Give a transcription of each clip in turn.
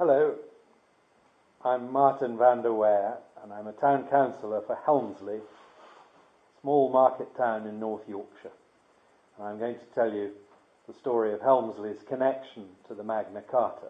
Hello, I'm Martin van der Weyer and I'm a town councillor for Helmsley, a small market town in North Yorkshire. And I'm going to tell you the story of Helmsley's connection to the Magna Carta.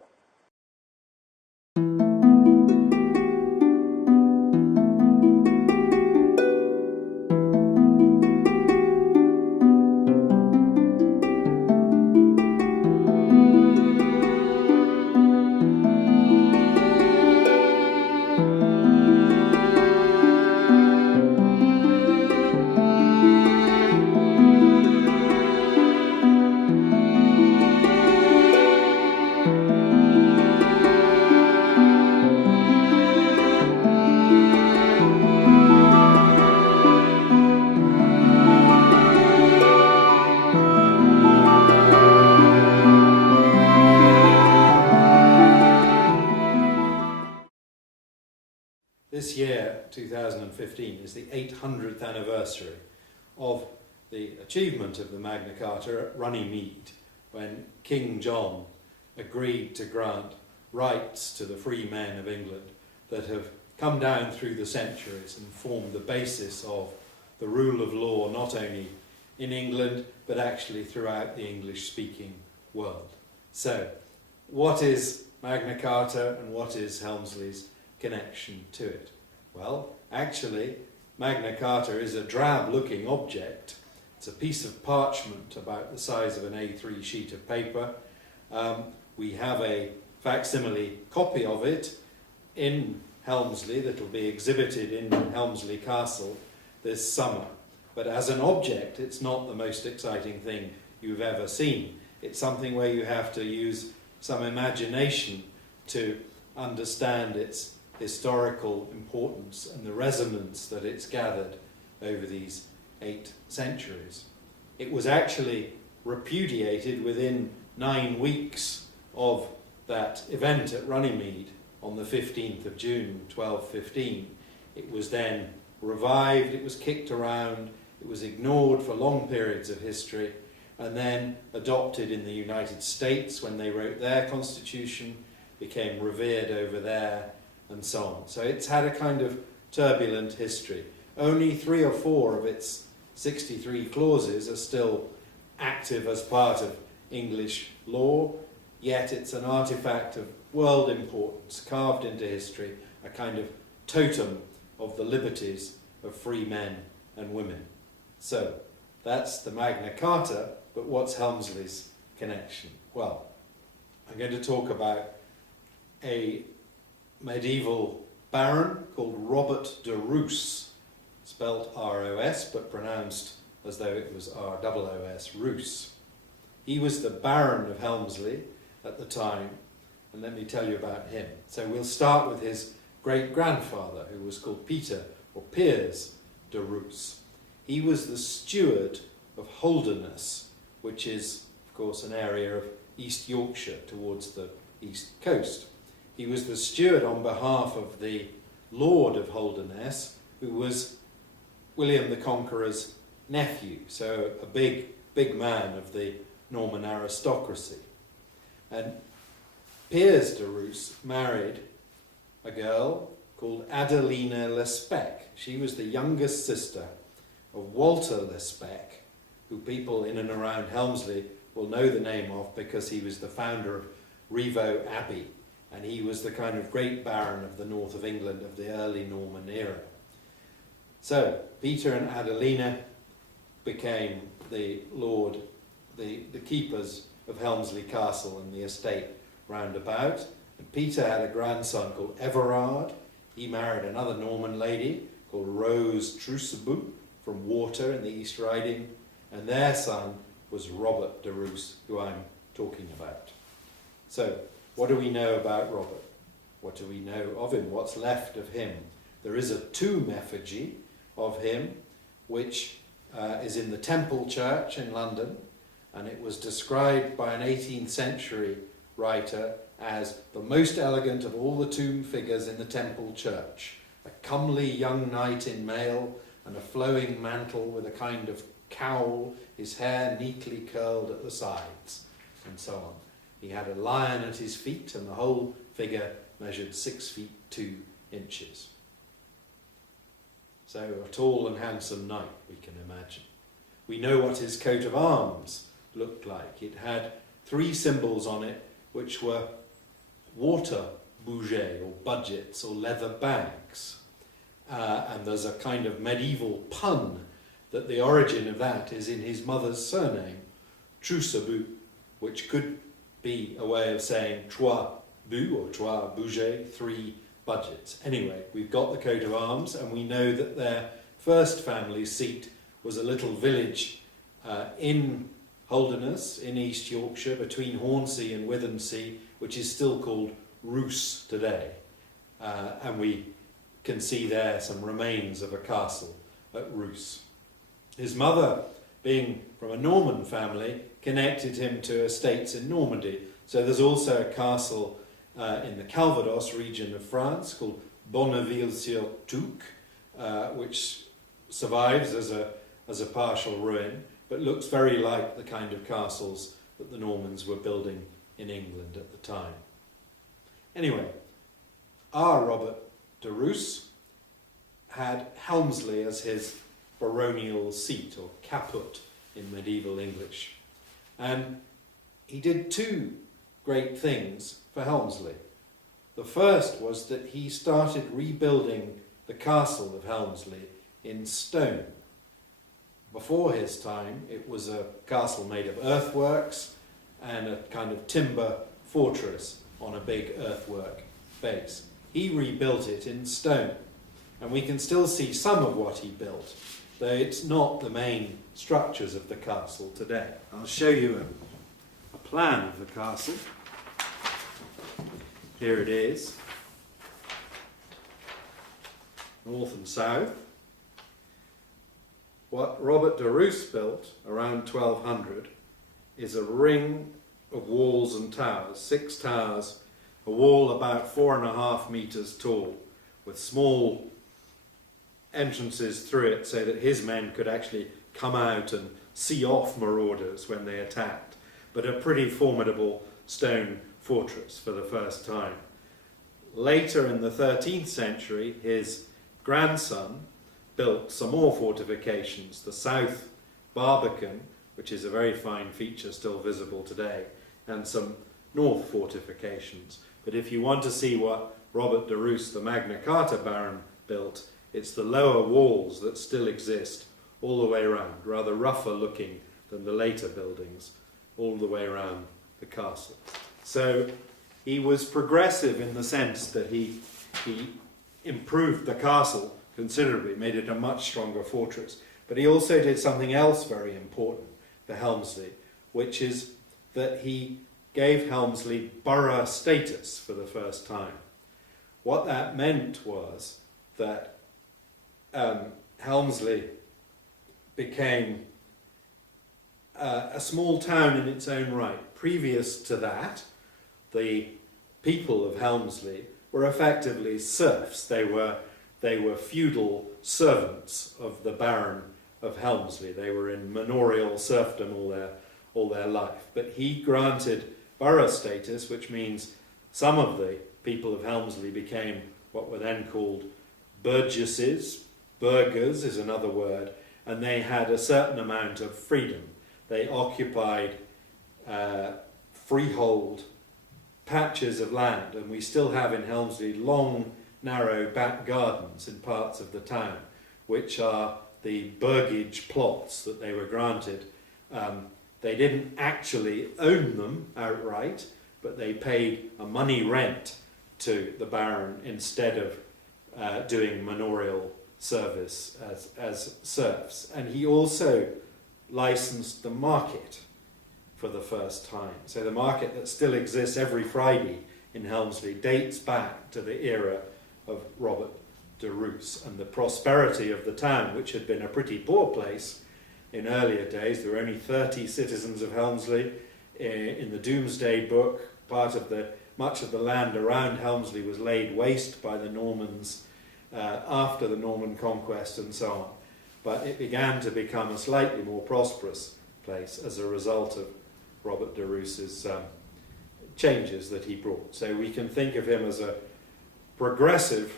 This year, 2015, is the 800th anniversary of the achievement of the Magna Carta at Runnymede, when King John agreed to grant rights to the free men of England that have come down through the centuries and formed the basis of the rule of law not only in England but actually throughout the English-speaking world. So, what is Magna Carta and what is Helmsley's connection to it? Well, actually, Magna Carta is a drab-looking object. It's a piece of parchment about the size of an A3 sheet of paper. We have a facsimile copy of it in Helmsley that will be exhibited in Helmsley Castle this summer. But as an object, it's not the most exciting thing you've ever seen. It's something where you have to use some imagination to understand its historical importance and the resonance that it's gathered over these 8 centuries. It was actually repudiated within 9 weeks of that event at Runnymede on the 15th of June 1215. It was then revived, it was kicked around, it was ignored for long periods of history, and then adopted in the United States when they wrote their constitution, became revered over there, and so on. So it's had a kind of turbulent history. Only 3 or 4 of its 63 clauses are still active as part of English law, yet it's an artifact of world importance, carved into history, a kind of totem of the liberties of free men and women. So, that's the Magna Carta, but what's Helmsley's connection? Well, I'm going to talk about a medieval baron called Robert de Roos, spelt R-O-S but pronounced as though it was R-O-O-S, Roos. He was the Baron of Helmsley at the time, and let me tell you about him. So we'll start with his great-grandfather, who was called Peter, or Piers de Roos. He was the steward of Holderness, which is, of course, an area of East Yorkshire towards the east coast. He was the steward on behalf of the Lord of Holderness, who was William the Conqueror's nephew, so a big man of the Norman aristocracy. And Piers de Roos married a girl called Adelina le Spec. She was the youngest sister of Walter le Spec, who people in and around Helmsley will know the name of because he was the founder of Rievaulx Abbey, and he was the kind of great baron of the north of England of the early Norman era. So, Peter and Adelina became the keepers of Helmsley Castle and the estate round about. And Peter had a grandson called Everard. He married another Norman lady called Rose Trusebou from Water in the East Riding, and their son was Robert de Roos, who I'm talking about. So, what do we know about Robert? What do we know of him? What's left of him? There is a tomb effigy of him, which is in the Temple Church in London, and it was described by an 18th century writer as the most elegant of all the tomb figures in the Temple Church. A comely young knight in mail and a flowing mantle with a kind of cowl, his hair neatly curled at the sides, and so on. He had a lion at his feet, and the whole figure measured 6 feet 2 inches. So a tall and handsome knight, we can imagine. We know what his coat of arms looked like. It had 3 symbols on it, which were water bougies or budgets or leather bags. And there's a kind of medieval pun that the origin of that is in his mother's surname, Trousseau, which could be a way of saying trois bouts or trois bougies, 3 budgets. Anyway, we've got the coat of arms, and we know that their first family seat was a little village in Holderness, in East Yorkshire, between Hornsey and Withensea, which is still called Roos today. And we can see there some remains of a castle at Roos. His mother, being from a Norman family, connected him to estates in Normandy. So there's also a castle in the Calvados region of France called Bonneville-sur-Touques, which survives as a partial ruin, but looks very like the kind of castles that the Normans were building in England at the time. Anyway, our Robert de Roos had Helmsley as his baronial seat, or caput in medieval English. And he did 2 great things for Helmsley. The first was that he started rebuilding the castle of Helmsley in stone. Before his time, it was a castle made of earthworks and a kind of timber fortress on a big earthwork base. He rebuilt it in stone, and we can still see some of what he built, though it's not the main structures of the castle today. I'll show you a plan of the castle. Here it is, north and south. What Robert de Roos built around 1200 is a ring of walls and towers, 6 towers, a wall about 4.5 meters tall, with small entrances through it so that his men could actually come out and see off marauders when they attacked, but a pretty formidable stone fortress for the first time. Later in the 13th century, his grandson built some more fortifications, the South Barbican, which is a very fine feature still visible today, and some north fortifications. But if you want to see what Robert de Roos, the Magna Carta Baron, built, it's the lower walls that still exist all the way around, rather rougher looking than the later buildings, all the way around the castle. So he was progressive in the sense that he improved the castle considerably, made it a much stronger fortress. But he also did something else very important for Helmsley, which is that he gave Helmsley borough status for the first time. What that meant was that Helmsley became a small town in its own right. Previous to that, the people of Helmsley were effectively serfs. They were feudal servants of the Baron of Helmsley. They were in manorial serfdom all their life. But he granted borough status, which means some of the people of Helmsley became what were then called burgesses. Burghers is another word, and they had a certain amount of freedom. They occupied freehold patches of land, and we still have in Helmsley long, narrow back gardens in parts of the town, which are the burgage plots that they were granted. They didn't actually own them outright, but they paid a money rent to the Baron instead of doing manorial service as serfs. And he also licensed the market for the first time. So the market that still exists every Friday in Helmsley dates back to the era of Robert de Roos, and the prosperity of the town, which had been a pretty poor place in earlier days. There were only 30 citizens of Helmsley. In the Domesday Book, much of the land around Helmsley was laid waste by the Normans after the Norman conquest and so on. But it began to become a slightly more prosperous place as a result of Robert de Roos's changes that he brought. So we can think of him as a progressive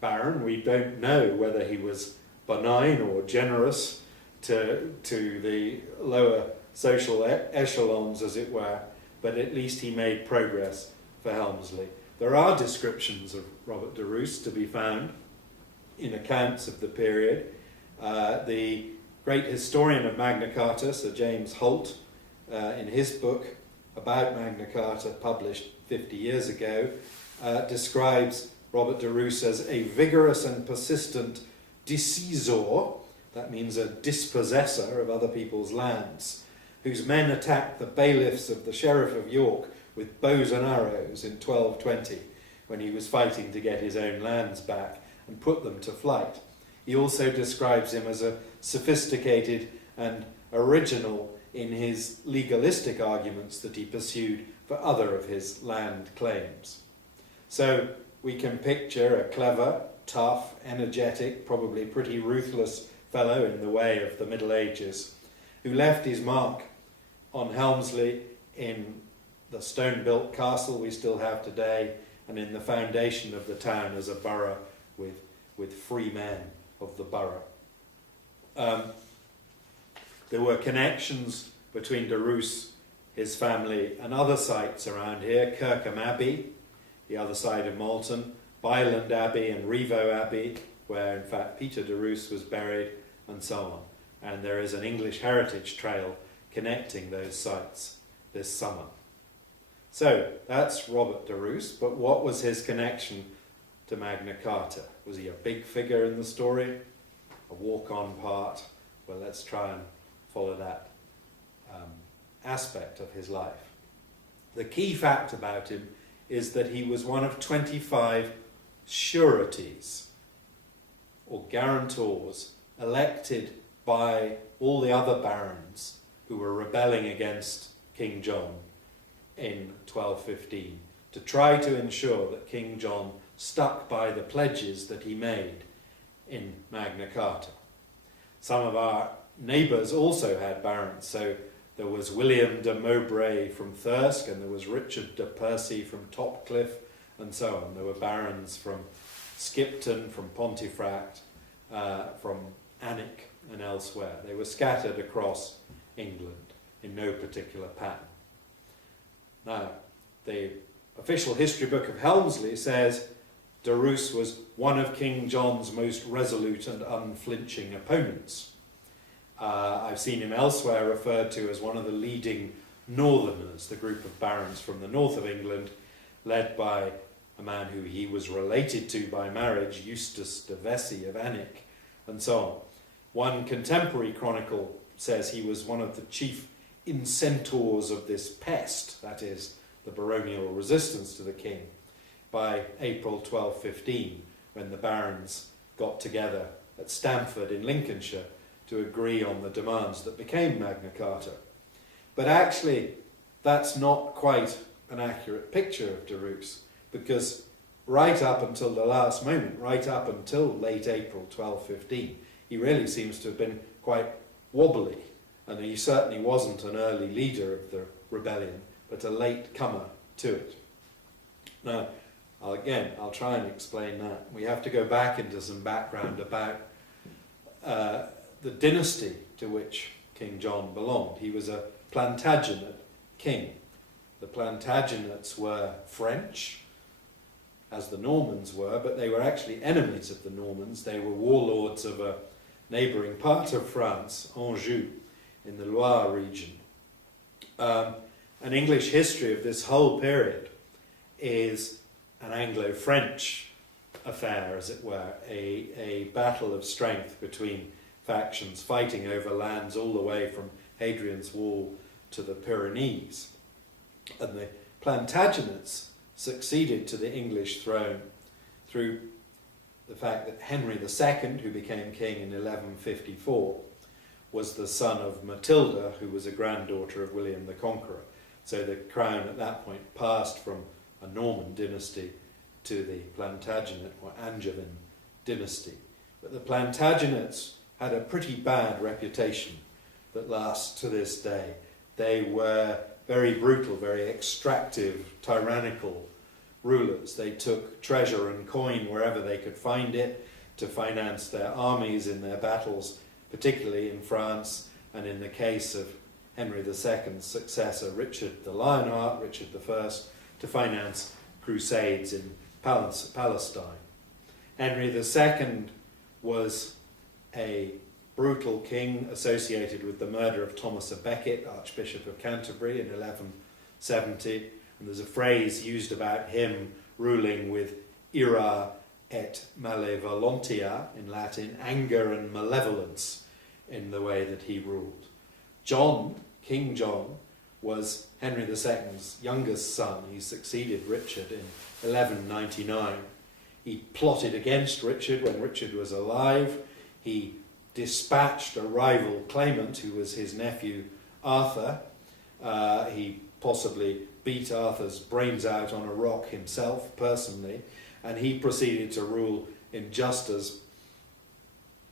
baron. We don't know whether he was benign or generous to the lower social echelons, as it were, but at least he made progress for Helmsley. There are descriptions of Robert de Roos to be found in accounts of the period. The great historian of Magna Carta, Sir James Holt, in his book about Magna Carta, published 50 years ago, describes Robert de Roos as a vigorous and persistent decisor, that means a dispossessor of other people's lands, whose men attacked the bailiffs of the Sheriff of York with bows and arrows in 1220, when he was fighting to get his own lands back, and put them to flight. He also describes him as a sophisticated and original in his legalistic arguments that he pursued for other of his land claims. So we can picture a clever, tough, energetic, probably pretty ruthless fellow in the way of the Middle Ages, who left his mark on Helmsley in the stone-built castle we still have today, and in the foundation of the town as a borough with free men of the borough. There were connections between de Roos, his family, and other sites around here: Kirkham Abbey, the other side of Malton, Byland Abbey and Rievaulx Abbey, where in fact Peter de Roos was buried, and so on. And there is an English heritage trail connecting those sites this summer. So that's Robert de Roos, but what was his connection to Magna Carta? Was he a big figure in the story? A walk-on part? Well, let's try and follow that aspect of his life. The key fact about him is that he was one of 25 sureties, or guarantors, elected by all the other barons who were rebelling against King John in 1215, to try to ensure that King John stuck by the pledges that he made in Magna Carta. Some of our neighbours also had barons, so there was William de Mowbray from Thirsk, and there was Richard de Percy from Topcliffe, and so on. There were barons from Skipton, from Pontefract, from Alnwick and elsewhere. They were scattered across England in no particular pattern. Now, the official history book of Helmsley says de Roos was one of King John's most resolute and unflinching opponents. I've seen him elsewhere referred to as one of the leading Northerners, the group of barons from the north of England, led by a man who he was related to by marriage, Eustace de Vesey of Alnwick, and so on. One contemporary chronicle says he was one of the chief incentors of this pest, that is, the baronial resistance to the king, by April 1215, when the barons got together at Stamford in Lincolnshire to agree on the demands that became Magna Carta. But actually, that's not quite an accurate picture of de Roos, because right up until the last moment, right up until late April 1215, he really seems to have been quite wobbly, and he certainly wasn't an early leader of the rebellion, but a late comer to it. Now, I'll try and explain that. We have to go back into some background about the dynasty to which King John belonged. He was a Plantagenet king. The Plantagenets were French, as the Normans were, but they were actually enemies of the Normans. They were warlords of a neighbouring part of France, Anjou, in the Loire region. An English history of this whole period is an Anglo-French affair, as it were, a battle of strength between factions fighting over lands all the way from Hadrian's Wall to the Pyrenees. And the Plantagenets succeeded to the English throne through the fact that Henry II, who became king in 1154, was the son of Matilda, who was a granddaughter of William the Conqueror. So the crown at that point passed from a Norman dynasty to the Plantagenet or Angevin dynasty. But the Plantagenets had a pretty bad reputation that lasts to this day. They were very brutal, very extractive, tyrannical rulers. They took treasure and coin wherever they could find it to finance their armies in their battles, particularly in France, and in the case of Henry II's successor, Richard the Lionheart, Richard I, to finance crusades in Palestine. Henry II was a brutal king associated with the murder of Thomas à Becket, Archbishop of Canterbury, in 1170. And there's a phrase used about him ruling with ira et malevolentia in Latin, anger and malevolence in the way that he ruled. John, King John, was Henry II's youngest son. He succeeded Richard in 1199. He plotted against Richard when Richard was alive. He dispatched a rival claimant who was his nephew Arthur. He possibly beat Arthur's brains out on a rock himself personally, and he proceeded to rule in just as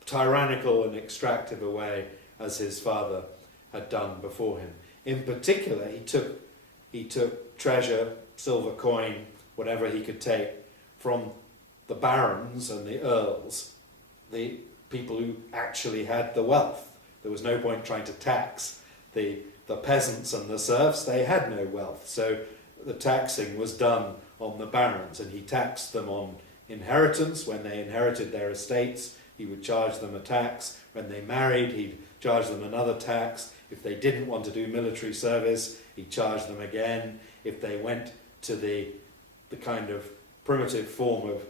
tyrannical and extractive a way as his father had done before him. In particular, he took treasure, silver coin, whatever he could take from the barons and the earls, the people who actually had the wealth. There was no point trying to tax the peasants and the serfs. They had no wealth, so the taxing was done on the barons, and he taxed them on inheritance. When they inherited their estates, he would charge them a tax. When they married, he'd charge them another tax. If they didn't want to do military service, he'd charge them again. If they went to the kind of primitive form of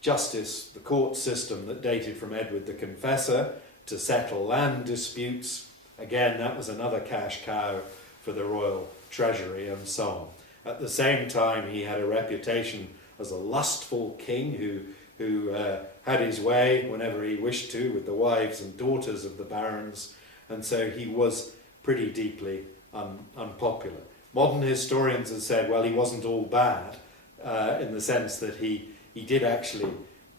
justice, the court system that dated from Edward the Confessor, to settle land disputes, again, that was another cash cow for the royal treasury, and so on. At the same time, he had a reputation as a lustful king who had his way whenever he wished to with the wives and daughters of the barons, and so he was pretty deeply unpopular. Modern historians have said, well, he wasn't all bad, in the sense that he did actually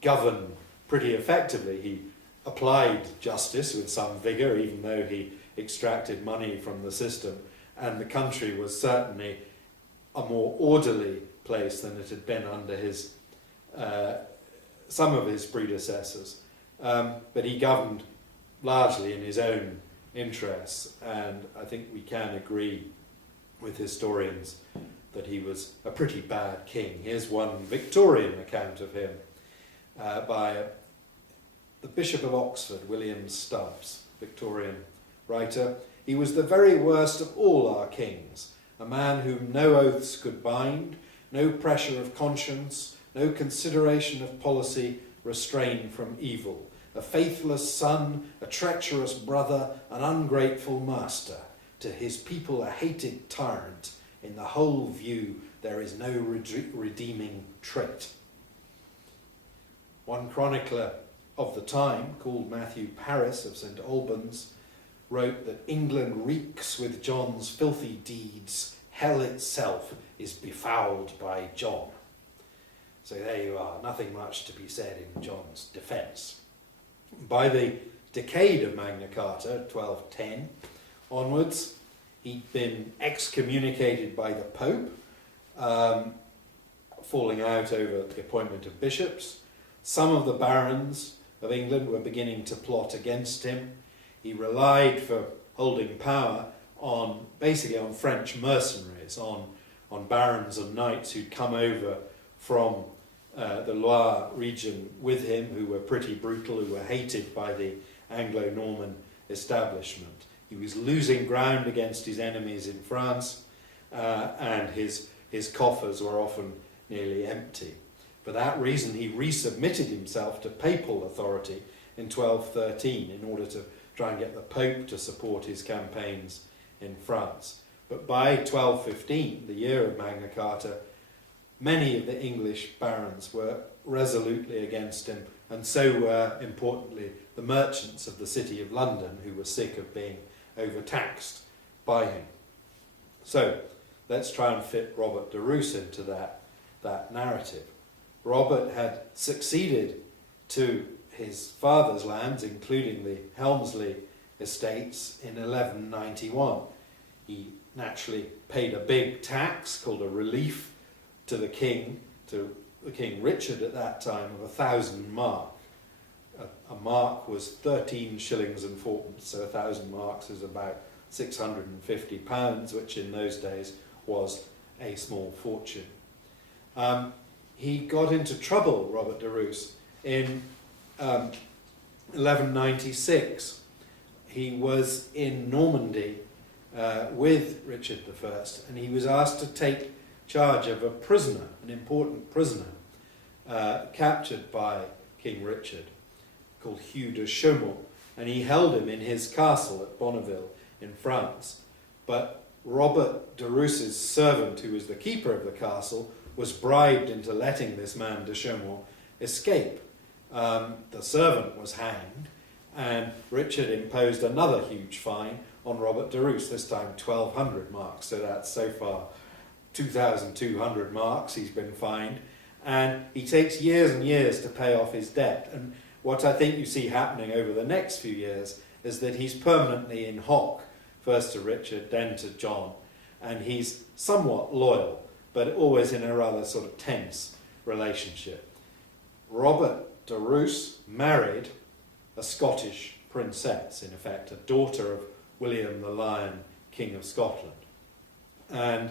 govern pretty effectively. He applied justice with some vigour, even though he extracted money from the system, and the country was certainly a more orderly place than it had been under his some of his predecessors. But he governed largely in his own interests, and I think we can agree with historians that he was a pretty bad king. Here's one Victorian account of him by the Bishop of Oxford, William Stubbs, Victorian writer. He was the very worst of all our kings, a man whom no oaths could bind, no pressure of conscience, no consideration of policy restrained from evil, a faithless son, a treacherous brother, an ungrateful master, to his people a hated tyrant. In the whole view there is no redeeming trait. One chronicler of the time, called Matthew Paris of St Albans, wrote that England reeks with John's filthy deeds. Hell itself is befouled by John. So there you are, nothing much to be said in John's defence. By the decade of Magna Carta, 1210 onwards, he'd been excommunicated by the Pope, falling out over the appointment of bishops. Some of the barons of England were beginning to plot against him. He relied for holding power on French mercenaries, on barons and knights who'd come over from the Loire region with him, who were pretty brutal, who were hated by the Anglo-Norman establishment. He was losing ground against his enemies in France, and his coffers were often nearly empty. For that reason, he resubmitted himself to papal authority in 1213 in order to try and get the Pope to support his campaigns in France. But by 1215, the year of Magna Carta, many of the English barons were resolutely against him, and so were, importantly, the merchants of the city of London, who were sick of being overtaxed by him. So let's try and fit Robert de Roos into that narrative. Robert had succeeded to his father's lands, including the Helmsley estates, in 1191. He naturally paid a big tax called a relief to the king Richard at that time, of 1,000 mark. A mark was 13 shillings and fourpence, so 1,000 marks is about £650, which in those days was a small fortune. He got into trouble, Robert de Roos, in 1196. He was in Normandy with Richard I, and he was asked to take charge of a prisoner, an important prisoner, captured by King Richard, called Hugh de Chaumont, and he held him in his castle at Bonneville in France. But Robert de Roos's servant, who was the keeper of the castle, was bribed into letting this man de Chaumont escape. The servant was hanged, and Richard imposed another huge fine on Robert de Roos, this time 1,200 marks, so that's so far 2,200 marks he's been fined, and he takes years and years to pay off his debt. And what I think you see happening over the next few years is that he's permanently in hock, first to Richard, then to John, and he's somewhat loyal, but always in a rather sort of tense relationship. Robert de Roos married a Scottish princess, in effect, a daughter of William the Lion, King of Scotland. And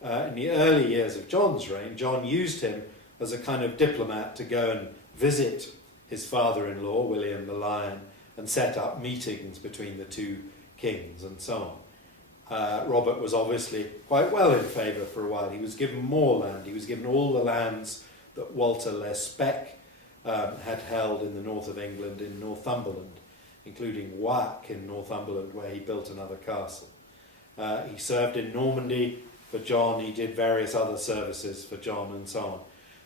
in the early years of John's reign, John used him as a kind of diplomat to go and visit his father-in-law, William the Lion, and set up meetings between the two kings and so on. Robert was obviously quite well in favour for a while. He was given more land. He was given all the lands that Walter le Spec had held in the north of England, in Northumberland, including Warwick in Northumberland, where he built another castle. He served in Normandy for John. He did various other services for John and so on.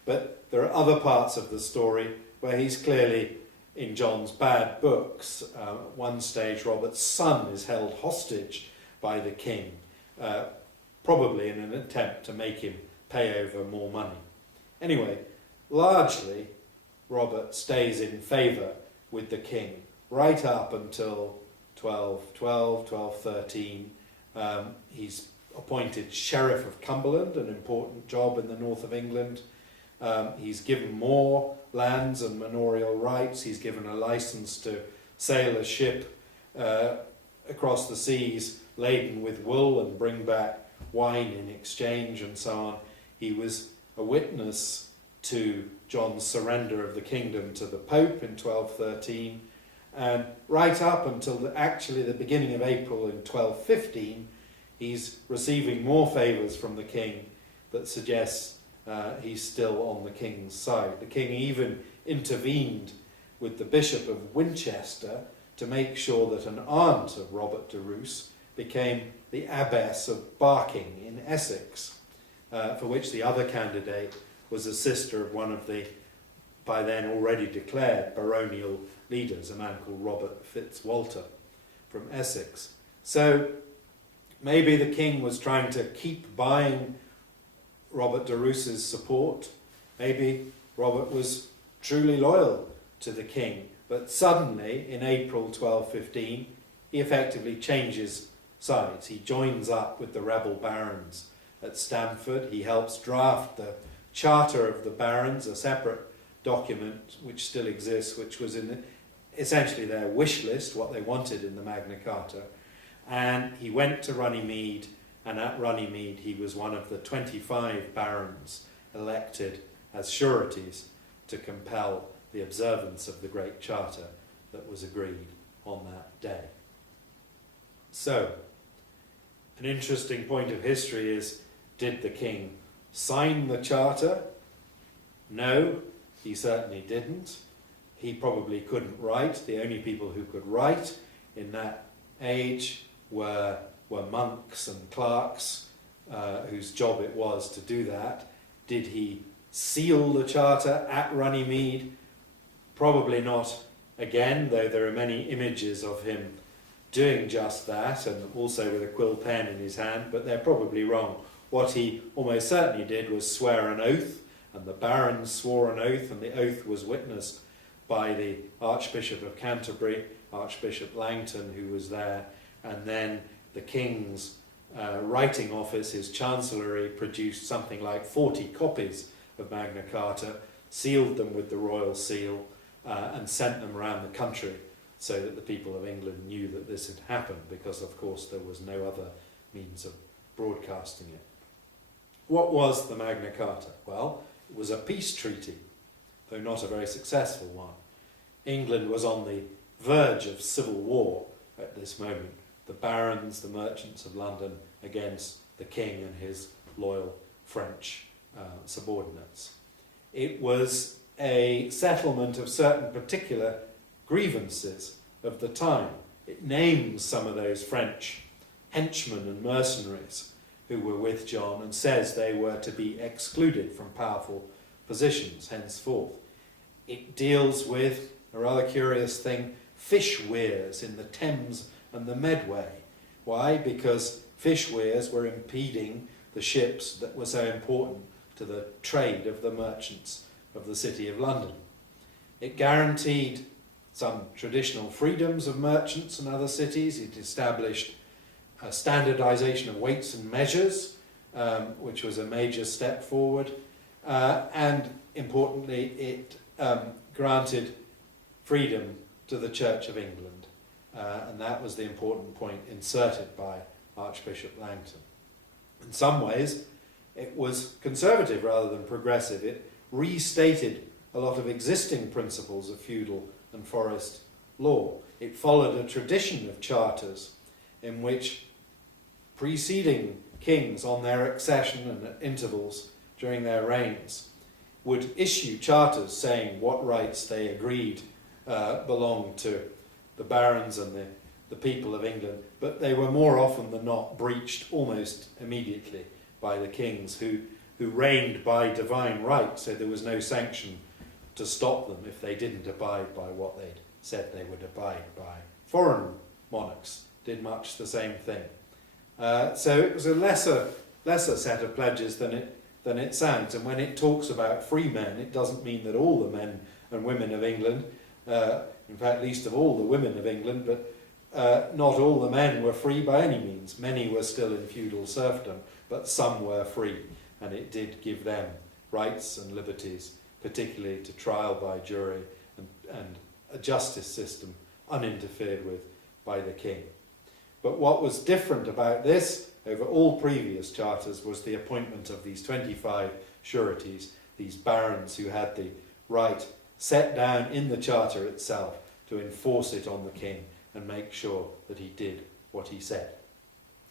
But there are other parts of the story where he's clearly in John's bad books. At one stage, Robert's son is held hostage by the king, probably in an attempt to make him pay over more money. Anyway, largely, Robert stays in favour with the king right up until 1213. He's appointed Sheriff of Cumberland, an important job in the north of England. He's given more lands and manorial rights. He's given a license to sail a ship across the seas laden with wool and bring back wine in exchange and so on. He was a witness to John's surrender of the kingdom to the Pope in 1213, and right up until actually the beginning of April in 1215, he's receiving more favours from the king that suggests he's still on the king's side. The king even intervened with the Bishop of Winchester to make sure that an aunt of Robert de Roos became the Abbess of Barking in Essex, for which the other candidate was a sister of one of the, by then already declared, baronial leaders, a man called Robert Fitzwalter from Essex. So maybe the king was trying to keep buying Robert de Roos's support. Maybe Robert was truly loyal to the king. But suddenly, in April 1215, he effectively changes sides. He joins up with the rebel barons at Stamford. He helps draft the Charter of the Barons, a separate document which still exists, which was in essentially their wish list, what they wanted in the Magna Carta. And he went to Runnymede, and at Runnymede he was one of the 25 barons elected as sureties to compel the observance of the Great Charter that was agreed on that day. So, an interesting point of history is, did the king sign the charter? No, he certainly didn't. He probably couldn't write. The only people who could write in that age were monks and clerks, whose job it was to do that. Did he seal the charter at Runnymede? Probably not again, though there are many images of him doing just that, and also with a quill pen in his hand, but they're probably wrong. What he almost certainly did was swear an oath, and the barons swore an oath, and the oath was witnessed by the Archbishop of Canterbury, Archbishop Langton, who was there, and then the king's writing office, his chancellery, produced something like 40 copies of Magna Carta, sealed them with the royal seal, and sent them around the country so that the people of England knew that this had happened, because of course there was no other means of broadcasting it. What was the Magna Carta? Well, it was a peace treaty, though not a very successful one. England was on the verge of civil war at this moment. The barons, the merchants of London against the king and his loyal French subordinates. It was a settlement of certain particular grievances of the time. It names some of those French henchmen and mercenaries who were with John and says they were to be excluded from powerful positions henceforth. It deals with, a rather curious thing, fish weirs in the Thames and the Medway. Why? Because fish weirs were impeding the ships that were so important to the trade of the merchants of the City of London. It guaranteed some traditional freedoms of merchants and other cities. It established a standardization of weights and measures, which was a major step forward, and importantly it granted freedom to the Church of England, and that was the important point inserted by Archbishop Langton. In some ways it was conservative rather than progressive. It restated a lot of existing principles of feudal and forest law. It followed a tradition of charters in which preceding kings on their accession and at intervals during their reigns would issue charters saying what rights they agreed belonged to the barons and the people of England, but they were more often than not breached almost immediately by the kings who reigned by divine right, so there was no sanction to stop them if they didn't abide by what they'd said they would abide by. Foreign monarchs did much the same thing. So it was a lesser set of pledges than it sounds, and when it talks about free men, it doesn't mean that all the men and women of England, in fact least of all the women of England, but not all the men were free by any means. Many were still in feudal serfdom, but some were free, and it did give them rights and liberties, particularly to trial by jury and a justice system uninterfered with by the king. But what was different about this over all previous charters was the appointment of these 25 sureties, these barons who had the right set down in the charter itself to enforce it on the king and make sure that he did what he said.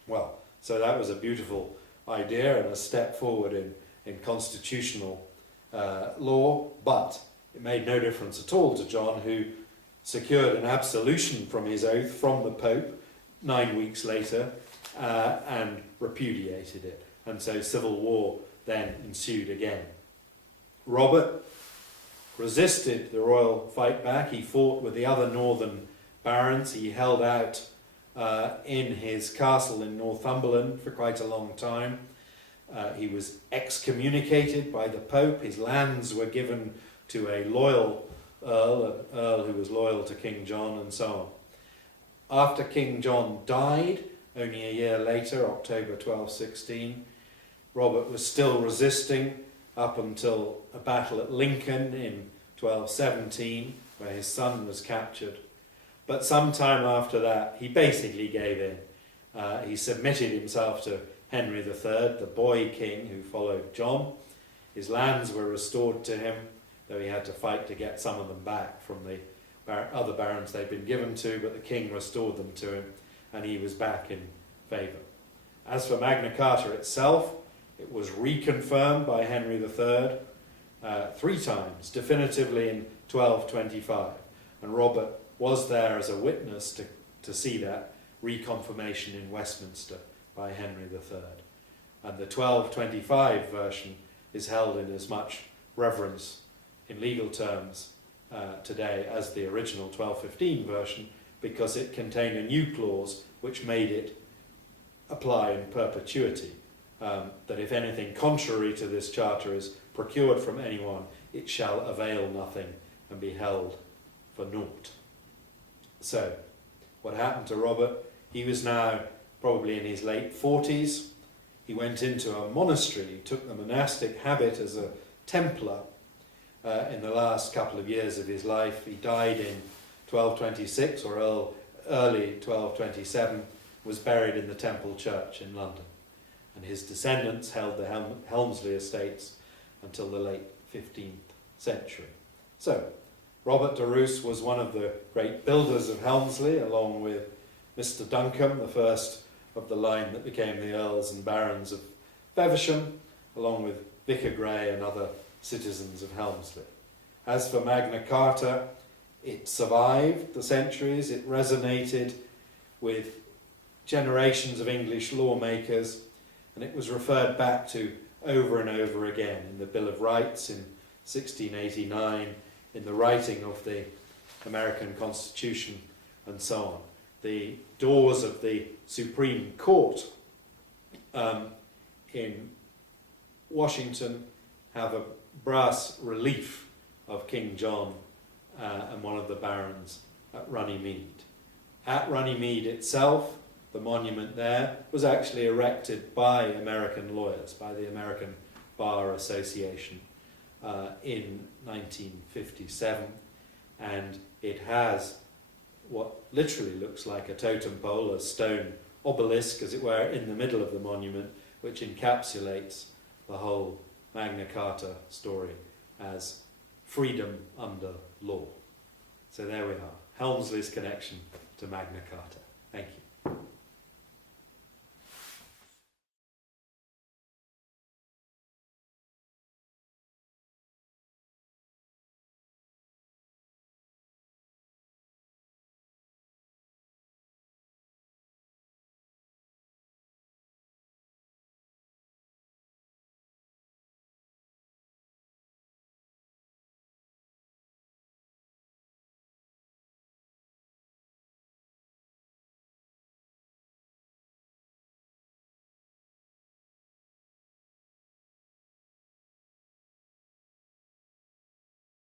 Well, so that was a beautiful idea and a step forward in constitutional law, but it made no difference at all to John, who secured an absolution from his oath from the Pope 9 weeks later and repudiated it. And so civil war then ensued again. Robert resisted the royal fight back. He fought with the other northern barons. He held out in his castle in Northumberland for quite a long time. He was excommunicated by the Pope. His lands were given to a loyal earl, an earl who was loyal to King John, and so on. After King John died, only a year later, October 1216, Robert was still resisting up until a battle at Lincoln in 1217, where his son was captured. But sometime after that, he basically gave in. He submitted himself to Henry III, the boy king who followed John. His lands were restored to him, though he had to fight to get some of them back from the other barons they'd been given to, but the king restored them to him, and he was back in favour. As for Magna Carta itself, it was reconfirmed by Henry III 3 times, definitively in 1225, and Robert was there as a witness to see that reconfirmation in Westminster by Henry III. And the 1225 version is held in as much reverence in legal terms today as the original 1215 version, because it contained a new clause which made it apply in perpetuity, that if anything contrary to this charter is procured from anyone, it shall avail nothing and be held for naught. So, what happened to Robert? He was now probably in his late 40s. He went into a monastery, he took the monastic habit as a Templar in the last couple of years of his life. He died in 1226 or early 1227, was buried in the Temple Church in London. And his descendants held the Helmsley estates until the late 15th century. So, Robert de Roos was one of the great builders of Helmsley, along with Mr. Duncombe, the first of the line that became the Earls and Barons of Feversham, along with Vicar Grey and other citizens of Helmsley. As for Magna Carta, it survived the centuries, it resonated with generations of English lawmakers, and it was referred back to over and over again in the Bill of Rights in 1689, in the writing of the American Constitution, and so on. The doors of the Supreme Court in Washington have a brass relief of King John and one of the barons at Runnymede. At Runnymede itself, the monument there was actually erected by American lawyers, by the American Bar Association in 1957, and it has what literally looks like a totem pole, a stone obelisk, as it were, in the middle of the monument, which encapsulates the whole Magna Carta story as freedom under law. So there we are, Helmsley's connection to Magna Carta. Thank you.